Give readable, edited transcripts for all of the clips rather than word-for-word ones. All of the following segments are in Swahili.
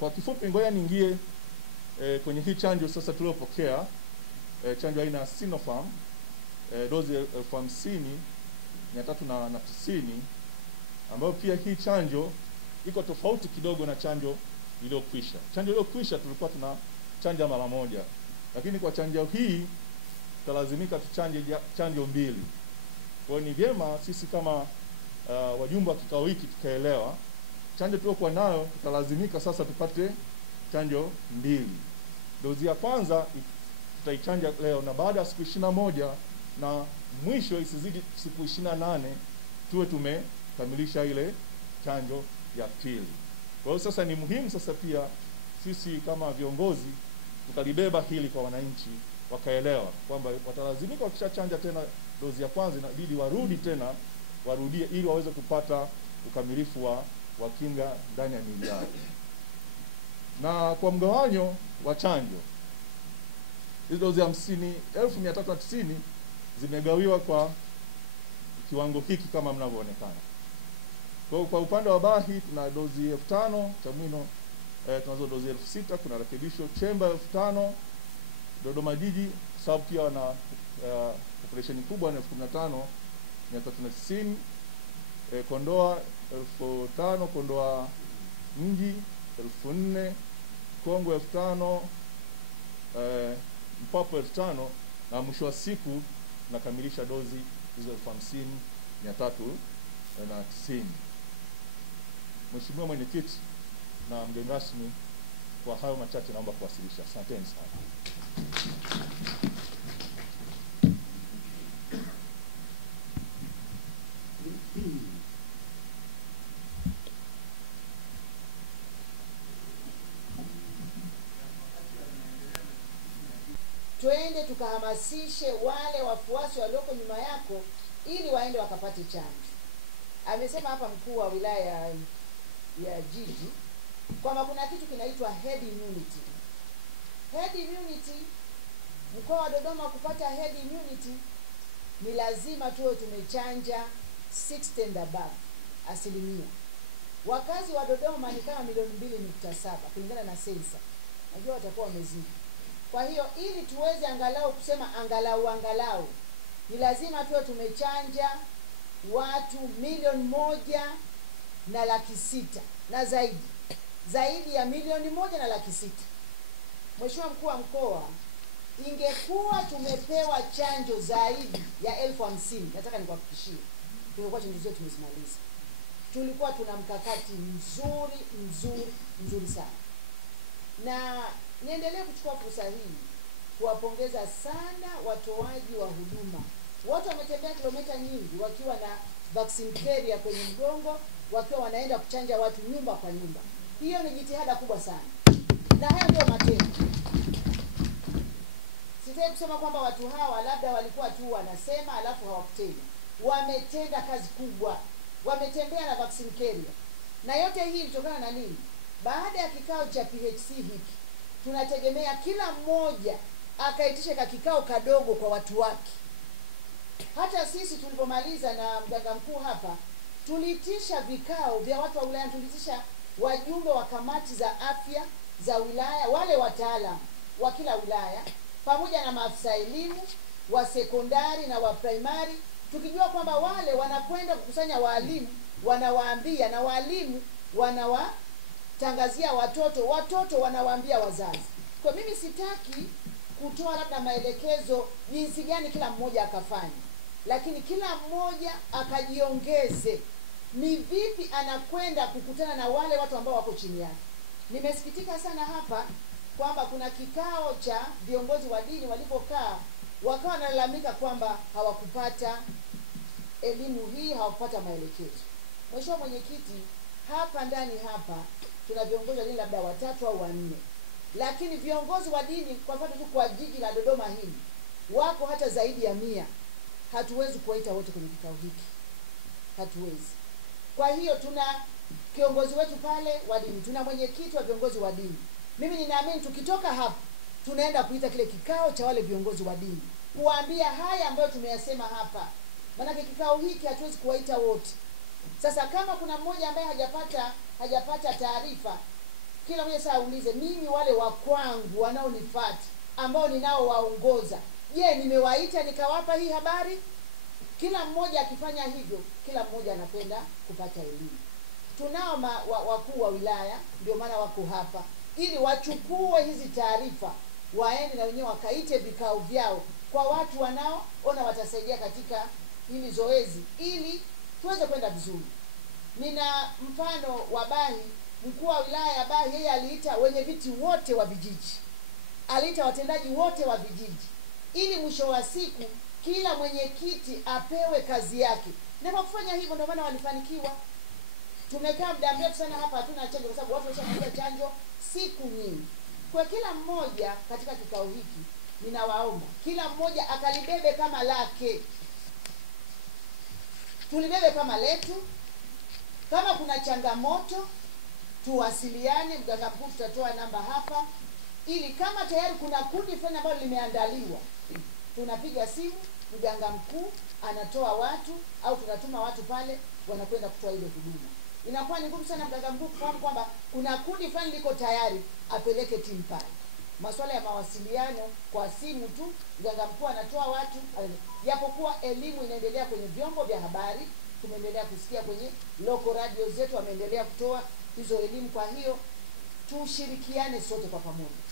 Kwa kifupi ngoja niingie kwenye hii chanjo sasa tuliopokea, chanjo aina ya Sinopharm, dozi 50,390, ambayo pia hii chanjo iko tofauti kidogo na chanjo iliyokwisha. Chanjo iliyokwisha tulikuwa tunachanja mara moja, lakini kwa chanjo hii tutalazimika tuchanje chanjo mbili. Kwa hiyo ni vyema sisi kama wajumbe wa kikao hiki tukaelewa chanjo tuliokuwa nayo tutalazimika sasa tupate chanjo mbili. Dozi ya kwanza tutaichanja leo, na baada ya siku 21 na mwisho isizidi siku 28 tuwe tumekamilisha ile chanjo ya pili. Kwa hiyo sasa ni muhimu sasa pia sisi kama viongozi tukalibeba hili kwa wananchi, wakaelewa kwamba watalazimika wakishachanja tena dozi ya kwanza inabidi warudie ili waweze kupata ukamilifu wa kinga ndani ya miili yao. Na kwa mgawanyo wa chanjo, hizo dozi 50,390 zimegawiwa kwa kiwango hiki kama mnavyoonekana. Kwa upande wa Bahi tuna dozi 5,000, Chamwino tunazo dozi 6,000, kuna rekebisho Chemba 5,000, Dodoma Jiji sababu pia wana population kubwa ni 15,390, Kondoa 5,000, Kondoa Mji 4,000, Kongwe 5,000, Mpwapwa 5,000, na mwisho wa siku nakamilisha dozi hizo 50,390. Mheshimiwa Mwenyekiti na mgeni rasmi, kwa hayo machache naomba kuwasilisha. Asanteni sana. Twende tukahamasishe wale wafuasi walioko nyuma yako ili waende wakapate chanjo. Amesema hapa mkuu wa wilaya ya Jiji kwamba kuna kitu kinaitwa herd immunity. Herd immunity, mkoa wa Dodoma kupata herd immunity ni lazima tuwe tumechanja 60 and above %. Wakazi wa Dodoma ni kama 2.7 kulingana na sensa. Najua watakuwa wamezidi. Kwa hiyo ili tuweze angalau kusema angalau ni lazima tuwe tumechanja watu 1,106,000 na zaidi ya 1,106,000. Mheshimiwa mkuu wa mkoa, ingekuwa tumepewa chanjo zaidi ya 50,000, nataka nikuhakikishie tulikuwa chanjo zetu tumezimaliza. Tulikuwa tuna mkakati mzuri sana. Na niendelee kuchukua fursa hii kuwapongeza sana watoaji wa huduma. Watu wametembea kilomita nyingi wakiwa na vaccine carrier kwenye mgongo, wakiwa wanaenda kuchanja watu nyumba kwa nyumba. Hiyo ni jitihada kubwa sana. Na hayo ndio matendo. Sitaki kusema kwamba watu hawa labda walikuwa tu wanasema alafu hawakutenda. Wametenda kazi kubwa. Wametembea na vaccine carrier. Na yote hii ilitokana na nini? Baada ya kikao cha PHC hiki, tunategemea kila mmoja akaitisha kikao kadogo kwa watu wake. Hata sisi tulipomaliza na mganga mkuu hapa, tuliitisha vikao vya watu wa wilaya, tuliitisha wajumbe wa kamati za afya za wilaya, wale wataalamu wa kila wilaya, pamoja na maafisa elimu wa sekondari na wa primary, tukijua kwamba wale wanakwenda kukusanya walimu, wanawaambia na walimu wanawatangazia watoto wanawaambia wazazi. Kwa mimi sitaki kutoa labda maelekezo jinsi gani kila mmoja akafanya, lakini kila mmoja akajiongeze ni vipi anakwenda kukutana na wale watu ambao wako chini yake. Nimesikitika sana hapa kwamba kuna kikao cha viongozi wa dini walipokaa wakawa wanalalamika kwamba hawakupata elimu hii, hawakupata maelekezo. Mheshimiwa Mwenyekiti, hapa ndani hapa tuna viongozi wa dini labda 3 au 4. Lakini viongozi wa dini kwa mfano tu kwa jiji la Dodoma hili wako hata zaidi ya 100. Hatuwezi kuwaita wote kwenye kikao hiki. Hatuwezi. Kwa hiyo tuna kiongozi wetu pale wa dini, tuna mwenyekiti wa viongozi wa dini. Mimi ninaamini tukitoka hapa tunaenda kuita kile kikao cha wale viongozi wa dini, kuambia haya ambayo tumeyasema hapa. Maana kikao hiki hatuwezi kuwaita wote. Sasa kama kuna mmoja ambaye hajapata taarifa, kila mmoja sasa aulize, mimi wale wa kwangu wanaonifuata ambao ninao waongoza, je, nimewaita nikawapa hii habari? Kila mmoja akifanya hivyo, kila mmoja anakwenda kupata elimu. Tunao wakuu wa wilaya, ndio maana wako hapa, ili wachukue hizi taarifa, waende na wenyewe wakaite vikao vyao kwa watu wanaoona watasaidia katika hili zoezi, ili tuweze kwenda vizuri. Nina mfano wa Bahi. Mkuu wa wilaya ya Bahi, yeye aliita wenye viti wote wa vijiji, aliita watendaji wote wa vijiji, ili mwisho wa siku kila mwenyekiti apewe kazi yake. Na kwa kufanya hivyo ndio maana walifanikiwa. Tumekaa muda mrefu sana hapa hatuna chanjo, kwa sababu watu wameshamaliza chanjo siku nyingi. Kwa kila mmoja katika kikao hiki, ninawaomba kila mmoja akalibebe kama lake, tulibebe kama letu. Kama kuna changamoto tuwasiliane, mganga mkuu tutatoa namba hapa, ili kama tayari kuna kundi fulani ambalo limeandaliwa, tunapiga simu, mganga mkuu anatoa watu au tunatuma watu pale, wanakwenda kutoa ile huduma. Inakuwa ni ngumu sana mganga mkuu kufahamu kwamba kuna kundi fulani liko tayari, apeleke timu pale. Masuala ya mawasiliano kwa simu tu, mganga mkuu anatoa watu. Japokuwa elimu inaendelea kwenye vyombo vya habari, tumeendelea kusikia kwenye local radio zetu wameendelea kutoa hizo elimu. Kwa hiyo tushirikiane sote kwa pamoja.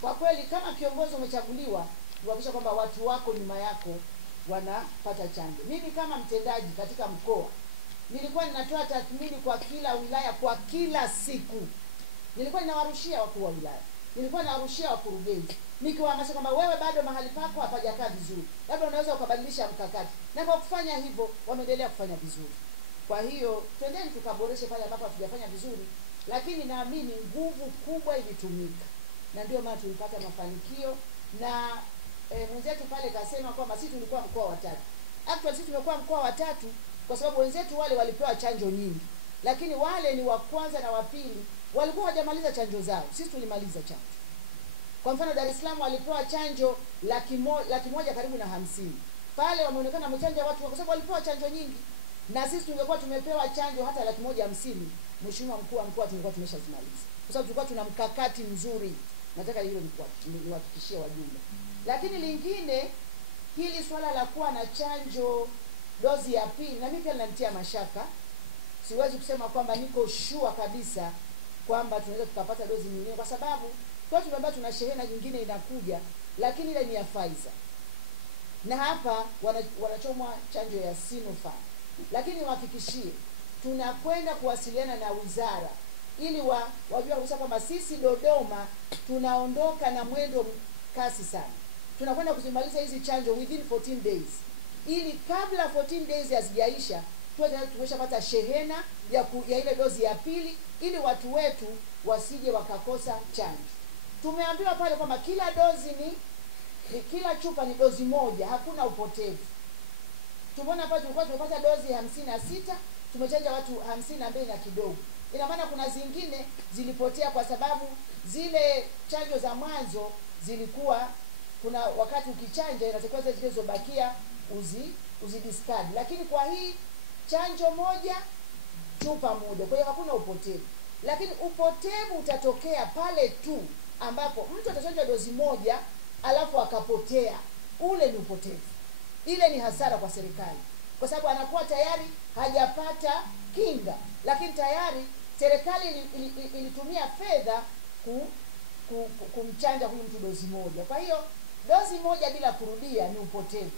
Kwa kweli kama kiongozi umechaguliwa, kuhakikisha kwamba watu wako nyuma yako wanapata chanjo. Mimi kama mtendaji katika mkoa, nilikuwa ninatoa tathmini kwa kila wilaya kwa kila siku. Nilikuwa ninawarushia wakuu wa wilaya, nilikuwa ninawarushia wakurugenzi, nikiwahamasisha kwamba wewe bado mahali pako hapajakaa vizuri, labda unaweza ukabadilisha mkakati. Na kwa kufanya hivyo wameendelea kufanya vizuri. Kwa hiyo twendeni tukaboreshe pale ambapo hatujafanya vizuri, lakini naamini nguvu kubwa ilitumika, na ndio maana tulipata mafanikio. Na mwenzetu pale kasema kwamba sisi tulikuwa mkoa wa 3. Actually sisi tumekuwa mkoa wa 3 kwa sababu wenzetu wale walipewa chanjo nyingi, lakini wale ni wa kwanza na wa pili walikuwa hawajamaliza chanjo zao. Sisi tulimaliza chanjo. Kwa mfano Dar es Salaam walipewa chanjo laki moja karibu na 50. Pale wameonekana wamechanja watu kwa sababu walipewa chanjo nyingi. Na sisi tungekuwa tumepewa chanjo hata 150, mheshimiwa mkuu wa mkoa, tungekuwa tumeshazimaliza. Kwa sababu tulikuwa tuna mkakati mzuri. Nataka hilo niwahakikishie wajumbe. Lakini lingine, hili swala la kuwa na chanjo dozi ya pili, na mimi pia linanitia mashaka. Siwezi kusema kwamba niko sure kabisa kwamba tunaweza tukapata dozi nyingine, kwa sababu kwa tunaomba tuna shehena nyingine inakuja, lakini ile ni ya Pfizer. Na hapa wanachomwa chanjo ya Sinopharm. Lakini wahakikishie tunakwenda kuwasiliana na wizara ili wajue kabisa kwamba sisi Dodoma tunaondoka na mwendo kasi sana. Tunakwenda kuzimaliza hizi chanjo within 14 days. Ili kabla 14 days hazijaisha tumeshapata shehena ya ile dozi ya pili, ili watu wetu wasije wakakosa chanjo. Tumeambiwa pale kwamba kila dozi kila chupa ni dozi moja, hakuna upotevu. Tumeona hapa tulikuwa tumepata dozi 56, tumechanja watu 52 na kidogo. Ina maana kuna zingine zilipotea kwa sababu zile chanjo za mwanzo zilikuwa kuna wakati ukichanja inatakiwa zile zilizobakia discard. Lakini kwa hii chanjo moja chupa moja, kwa hiyo hakuna upotevu. Lakini upotevu utatokea pale tu ambapo mtu atachanja dozi moja alafu akapotea. Ule ni upotevu. Ile ni hasara kwa serikali, kwa sababu anakuwa tayari hajapata kinga, lakini tayari serikali ilitumia fedha kumchanja huyu mtu dozi moja. Kwa hiyo dozi moja bila kurudia ni upotevu.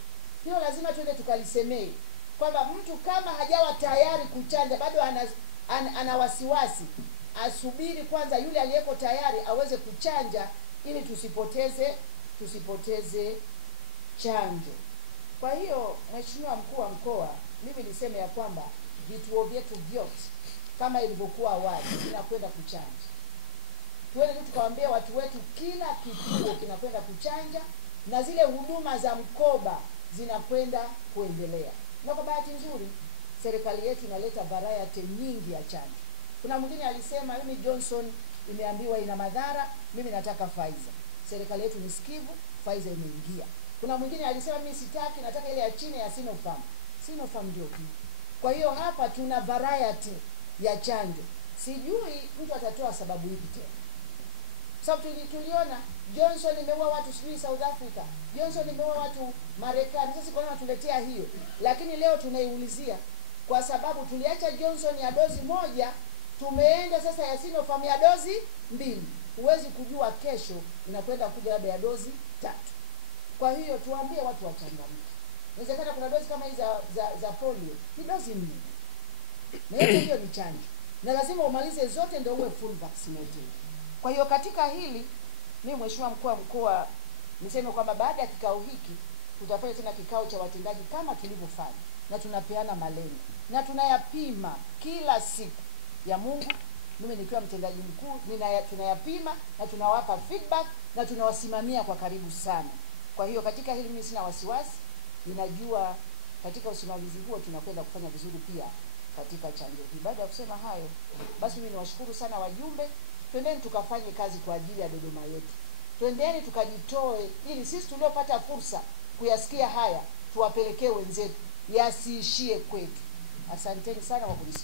Hiyo lazima tuende tukalisemee kwamba mtu kama hajawa tayari kuchanja, bado ana wasiwasi, asubiri kwanza yule aliyeko tayari aweze kuchanja, ili tusipoteze chanjo. Kwa hiyo mheshimiwa mkuu wa mkoa, mimi niseme ya kwamba vituo vyetu vyote kama ilivyokuwa awali vinakwenda kuchanja. Tuende tukawaambia watu wetu kila kituo kinakwenda kuchanja, na zile huduma za mkoba zinakwenda kuendelea. Na kwa bahati nzuri serikali yetu inaleta variety nyingi ya chanjo. Kuna mwingine alisema mimi Johnson imeambiwa ina madhara, mimi nataka Pfizer. Serikali yetu ni sikivu, Pfizer imeingia. Kuna mwingine alisema mimi sitaki, nataka ile ya chini ya Sinopharm. Sinopharm ndio hii. Kwa hiyo hapa tuna variety ya chanjo. sijui mtu atatoa sababu ipi tena. Sababu tuliona Johnson imeua watu sijui South Africa, Johnson imeua watu Marekani. Sasa kwa nini wanatuletea hiyo? Lakini leo tunaiulizia kwa sababu tuliacha Johnson ya dozi moja, tumeenda sasa ya Sinopharm ya dozi 2. Huwezi kujua kesho inakwenda kuja labda ya dozi 3. Kwa hiyo tuambie watu wachangamke. Inawezekana kuna dozi kama hizi za polio ni dozi 4. Na hiyo ni chanjo. Na lazima umalize zote ndio uwe full vaccinated. Kwa hiyo katika hili mimi Mheshimiwa Mkuu wa Mkoa niseme kwamba baada ya kikao hiki tutafanya tena kikao cha watendaji kama tulivyofanya, na tunapeana malengo na tunayapima kila siku ya Mungu. Mimi nikiwa mtendaji mkuu tunayapima na tunawapa feedback na tunawasimamia kwa karibu sana. Kwa hiyo katika hili mimi sina wasiwasi, ninajua katika usimamizi huo tunakwenda kufanya vizuri pia katika chanjo hii. Baada ya kusema hayo, basi mimi niwashukuru sana wajumbe. Twendeni tukafanye kazi kwa ajili ya Dodoma yetu. Twendeni tukajitoe ili sisi tuliopata fursa kuyasikia haya tuwapelekee wenzetu, yasiishie kwetu. Asanteni sana kwa kunisikia.